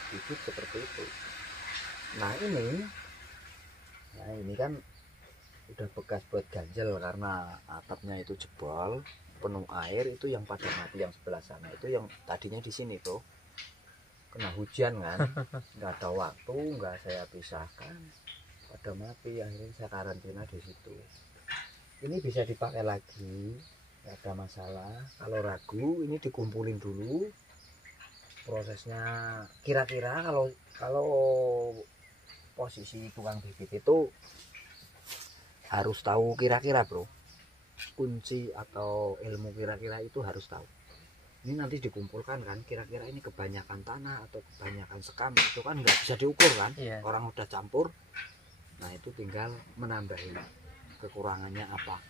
bibit seperti itu. Nah ini kan udah bekas buat ganjel karena atapnya itu jebol penuh air. Itu yang pada mati yang sebelah sana, itu yang tadinya di sini tuh kena hujan kan, nggak ada waktu, nggak saya pisahkan, pada mati. Akhirnya saya karantina di situ. Ini bisa dipakai lagi, nggak ada masalah. Kalau ragu ini dikumpulin dulu prosesnya. Kira-kira kalau posisi tukang bibit itu harus tahu kira-kira bro, kunci atau ilmu kira-kira itu harus tahu. Ini nanti dikumpulkan kan, kira-kira ini kebanyakan tanah atau kebanyakan sekam, itu kan nggak bisa diukur kan. Iya. Orang udah campur. Nah itu tinggal menambahin kekurangannya apa.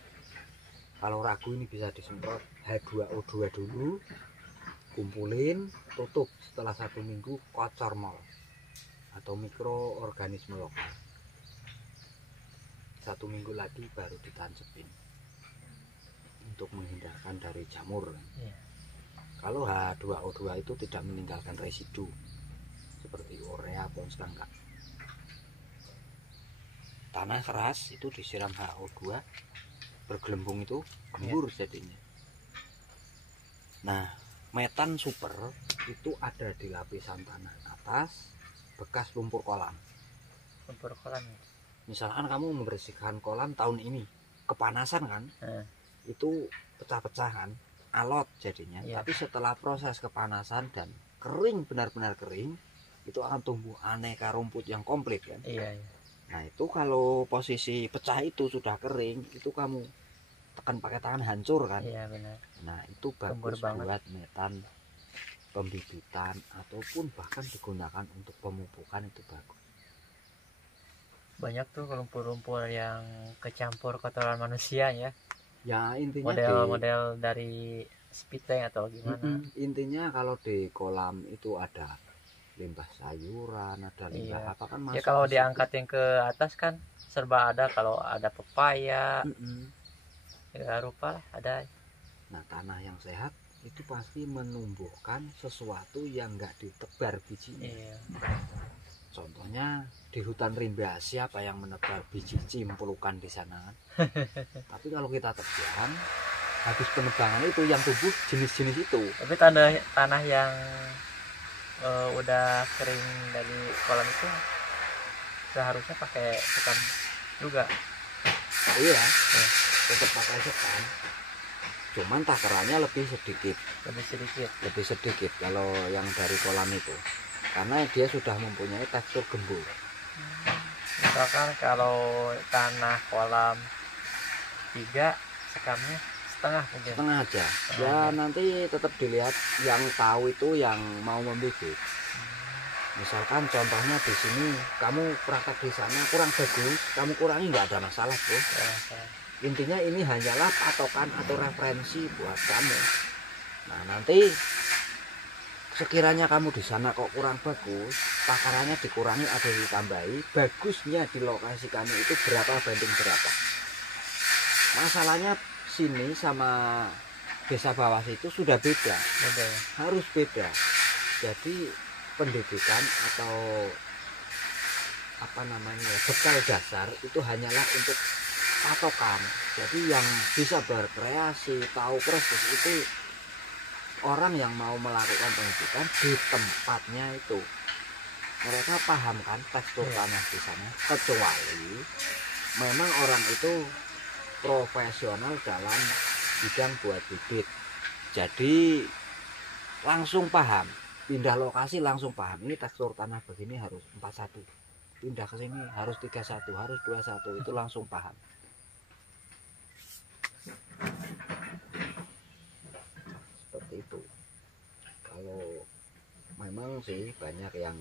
Kalau ragu ini bisa disemprot H2O2 dulu, kumpulin, tutup. Setelah 1 minggu kocor mol. atau mikroorganisme lokal. 1 minggu lagi baru ditancepin untuk menghindarkan dari jamur. Kalau H2O2 itu tidak meninggalkan residu seperti urea, ponsel, enggak. Tanah keras itu disiram HO2 bergelembung itu gembur jadinya. Nah, metan super itu ada di lapisan tanah atas bekas lumpur kolam. Lumpur kolam. Misalkan kamu membersihkan kolam tahun ini, kepanasan kan, itu pecah-pecah kan, alot jadinya. Tapi setelah proses kepanasan dan kering, benar-benar kering, itu akan tumbuh aneka rumput yang komplit kan. Nah itu kalau posisi pecah itu sudah kering, itu kamu tekan pakai tangan hancur kan. Benar. Nah itu bagus buat metan pembibitan ataupun bahkan digunakan untuk pemupukan, itu bagus. Banyak tuh lumpur-lumpur yang kecampur kotoran manusia ya. Ya intinya model dari speed tank atau gimana. Intinya kalau di kolam itu ada limbah sayuran, ada limbah apa kan masuk. Ya kalau diangkatin ke atas kan serba ada, kalau ada pepaya, ya rupa ada. Nah tanah yang sehat itu pasti menumbuhkan sesuatu yang enggak ditebar bijinya. Contohnya di hutan rimba, siapa yang menebar biji cimpulukan di sana kan? Tapi kalau kita tebang, habis penebangan itu yang tumbuh jenis-jenis itu. Tapi tanah yang udah kering dari kolam itu seharusnya pakai sekam juga. Iya, tetap pakai sekam. Cuman takarannya lebih sedikit kalau yang dari kolam itu, karena dia sudah mempunyai tekstur gembur. Misalkan kalau tanah kolam 3, sekamnya setengah aja. Ya nanti tetap dilihat yang tahu itu yang mau membibit. Misalkan contohnya di sini kamu praktek di sana kurang bagus, kamu kurangi, nggak ada masalah bro. Intinya ini hanyalah patokan atau referensi buat kamu. Nah nanti sekiranya kamu di sana kok kurang bagus, takarannya dikurangi atau ditambahi, bagusnya di lokasi kamu itu berapa banding berapa. Masalahnya sini sama desa bawah itu sudah beda. Harus beda. Jadi pendidikan atau bekal dasar itu hanyalah untuk patokan. Jadi yang bisa berkreasi, tahu persis itu orang yang mau melakukan pendidikan di tempatnya itu. Mereka paham kan tekstur tanah di sana, kecuali memang orang itu profesional dalam bidang buat bibit. Jadi langsung paham, pindah lokasi langsung paham, ini tekstur tanah begini harus 41, pindah ke sini harus 31, harus 21, itu langsung paham. Seperti itu. Kalau memang sih banyak yang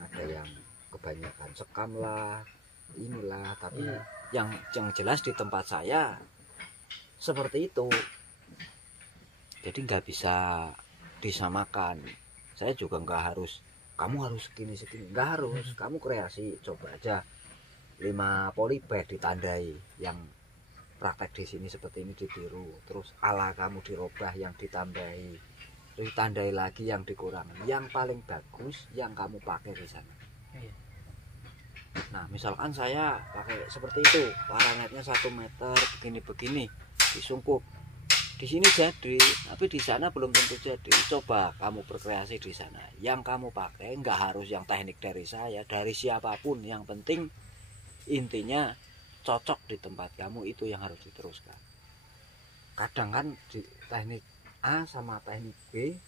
ada yang kebanyakan sekam lah, inilah, tapi yang jelas di tempat saya seperti itu. Jadi nggak bisa disamakan. Saya juga nggak harus kamu harus segini, nggak harus. Kamu kreasi, coba aja 5 polybag ditandai, yang praktek di sini seperti ini ditiru, terus ala kamu dirubah, yang ditambahi, terus ditandai lagi, yang dikurangi, yang paling bagus yang kamu pakai di sana. Nah misalkan saya pakai seperti itu, paranetnya 1 meter begini-begini disungkup, di sini jadi, tapi di sana belum tentu jadi. Coba kamu berkreasi di sana, yang kamu pakai nggak harus yang teknik dari saya, dari siapapun, yang penting intinya cocok di tempat kamu, itu yang harus diteruskan. Kadang kan di teknik A sama teknik B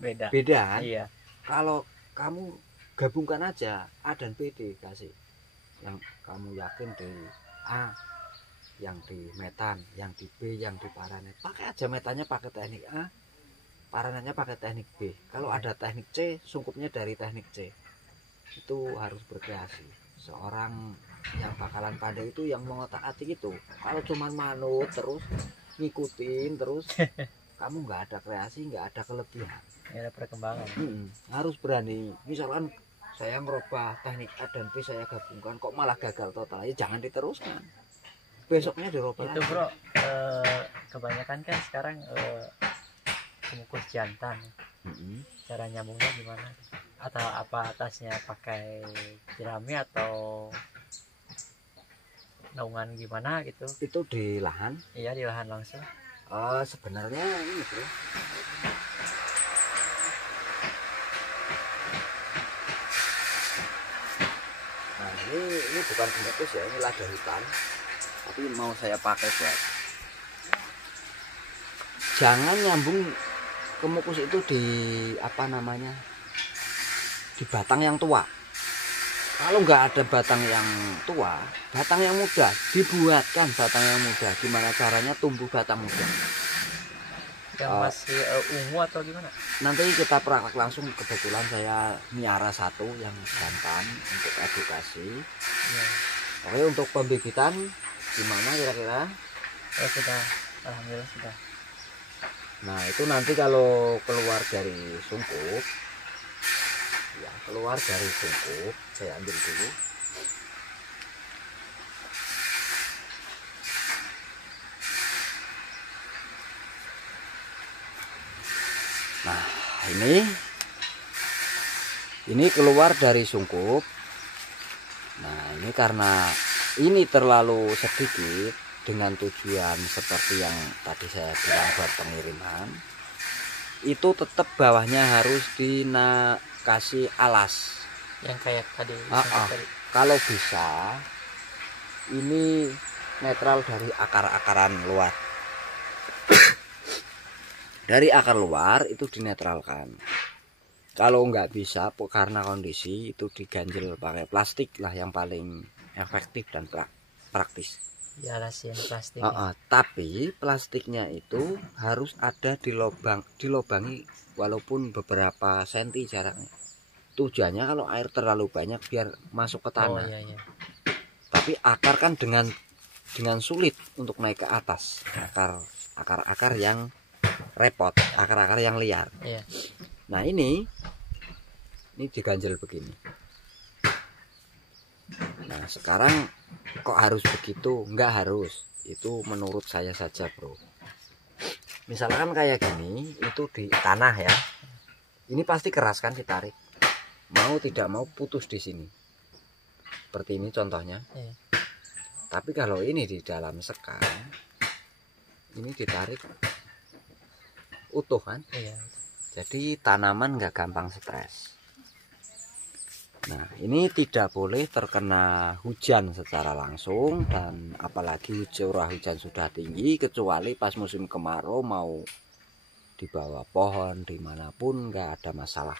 beda kan? Iya. Kalau kamu gabungkan aja A dan B dikasih, yang kamu yakin di A, yang di metan, yang di B, yang di paranet, pakai aja metannya pakai teknik A, paranetnya pakai teknik B. Kalau ada teknik C, sungkupnya dari teknik C. Itu harus berkreasi. Seorang yang bakalan pandai itu yang mengotak-atik itu. Kalau cuman manut terus, ngikutin terus, kamu nggak ada kreasi, nggak ada kelebihan, nggak ada perkembangan. Harus berani. Misalkan saya merubah teknik A dan B, saya gabungkan kok malah gagal total, ya jangan diteruskan, besoknya dirubah itu lagi. bro. Kebanyakan kan sekarang pemukus jantan. Cara nyambungnya gimana, atau apa atasnya pakai jerami atau naungan gimana gitu? Itu di lahan? Iya, di lahan langsung. Sebenarnya ini bro, nah ini bukan pemukus ya, ini lada hitam, tapi mau saya pakai buat, jangan nyambung pemukus itu di apa namanya, di batang yang tua. Kalau nggak ada batang yang tua, batang yang muda, dibuatkan batang yang muda. Gimana caranya tumbuh batang muda? Yang masih ungu atau gimana? Nanti kita praktek langsung, kebetulan saya miara satu yang jantan untuk edukasi. Ya. Oke, untuk pembibitan gimana kira-kira? Sudah, alhamdulillah sudah. Nah itu nanti kalau keluar dari sungkup, ya keluar dari sungkup, saya ambil dulu. Nah ini keluar dari sungkup. Nah ini karena ini terlalu sedikit, dengan tujuan seperti yang tadi saya bilang buat pengiriman, itu tetap bawahnya harus dikasih alas Yang kayak tadi. Kalau bisa ini netral dari akar-akaran luar. Dari akar luar itu dinetralkan. Kalau nggak bisa karena kondisi, itu diganjel pakai plastik lah yang paling efektif dan praktis. Dialasin plastik. Tapi plastiknya itu harus ada dilobangi walaupun beberapa senti jaraknya. Tujuannya kalau air terlalu banyak biar masuk ke tanah. Iya. Tapi akar kan dengan sulit untuk naik ke atas. Akar-akar yang repot, akar-akar yang liar. Iya. Nah ini diganjel begini. Nah sekarang kok harus begitu? Enggak harus, itu menurut saya saja bro. Misalkan kayak gini, itu di tanah ya, ini pasti keras kan ditarik, mau tidak mau putus di sini, seperti ini contohnya. Tapi kalau ini di dalam sekam, ini ditarik utuh kan. Jadi tanaman nggak gampang stres. Nah ini tidak boleh terkena hujan secara langsung, dan apalagi curah hujan sudah tinggi, kecuali pas musim kemarau mau di bawah pohon dimanapun nggak ada masalah.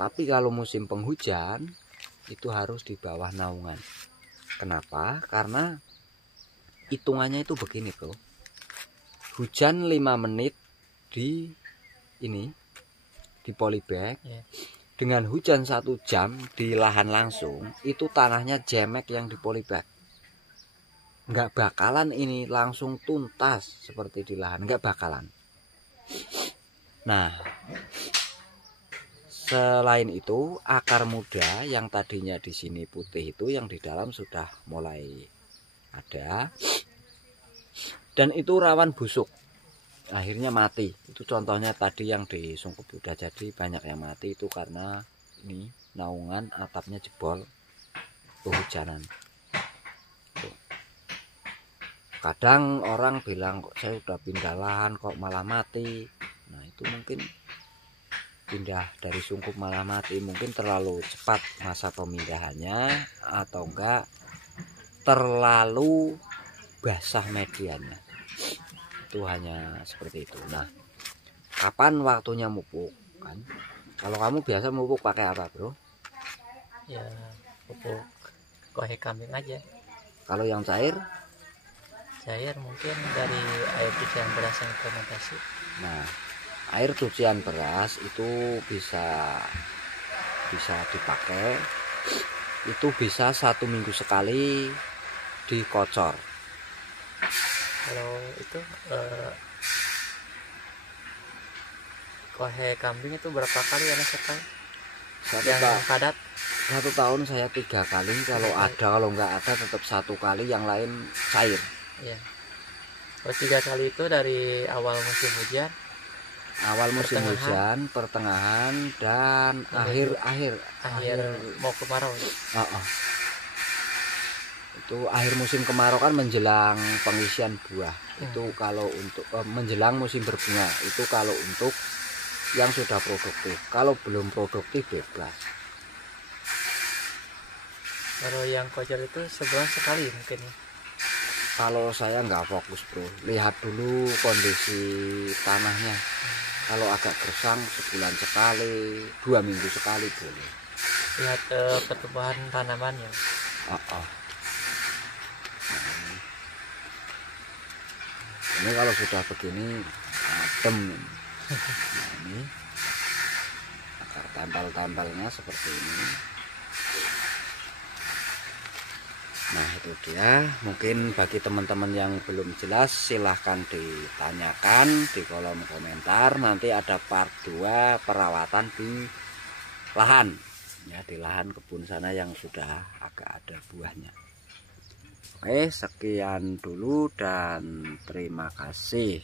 Tapi kalau musim penghujan itu harus di bawah naungan. Kenapa? Karena hitungannya itu begini bro, hujan 5 menit di polybag, dengan hujan 1 jam di lahan langsung, itu tanahnya jemek yang di polybag. Nggak bakalan ini langsung tuntas seperti di lahan, nggak bakalan. Nah selain itu, akar muda yang tadinya di sini putih itu yang di dalam sudah mulai ada, dan itu rawan busuk, akhirnya mati. Itu contohnya tadi yang di sungkup udah jadi banyak yang mati, itu karena ini naungan atapnya jebol kehujanan. Tuh. Kadang orang bilang kok saya udah pindah lahan kok malah mati. Nah itu mungkin pindah dari sungkup malah mati, mungkin terlalu cepat masa pemindahannya, atau enggak terlalu basah medianya. Itu hanya seperti itu. Nah kapan waktunya mupuk kan? Kalau kamu biasa mupuk pakai apa bro? Ya pupuk kohe kambing aja. Kalau yang cair? Cair mungkin dari air cucian beras yang fermentasi. Nah air cucian beras itu bisa dipakai, itu bisa 1 minggu sekali dikocor. Kalau itu kohe kambing itu berapa kali ada sekali? padat? 1 tahun saya 3 kali, kalau ada, kalau nggak ada tetap 1 kali, yang lain cair. Ya. Oh, 3 kali itu dari awal musim hujan, pertengahan, dan akhir mau kemarau. Itu akhir musim kemarau kan menjelang pengisian buah. Itu kalau untuk menjelang musim berbunga, itu kalau untuk yang sudah produktif. Kalau belum produktif bebas. Kalau yang kojar itu sebulan sekali mungkin ya. Kalau saya nggak fokus bro, lihat dulu kondisi tanahnya. Kalau agak gersang sebulan sekali, 2 minggu sekali boleh. Lihat pertumbuhan tanamannya. Ini kalau sudah begini adem. Nah, ini akar tempel-tempelnya seperti ini. Nah itu dia, mungkin bagi teman-teman yang belum jelas silahkan ditanyakan di kolom komentar. Nanti ada part 2 perawatan di lahan, ya, di lahan kebun sana yang sudah agak ada buahnya. Oke, sekian dulu dan terima kasih.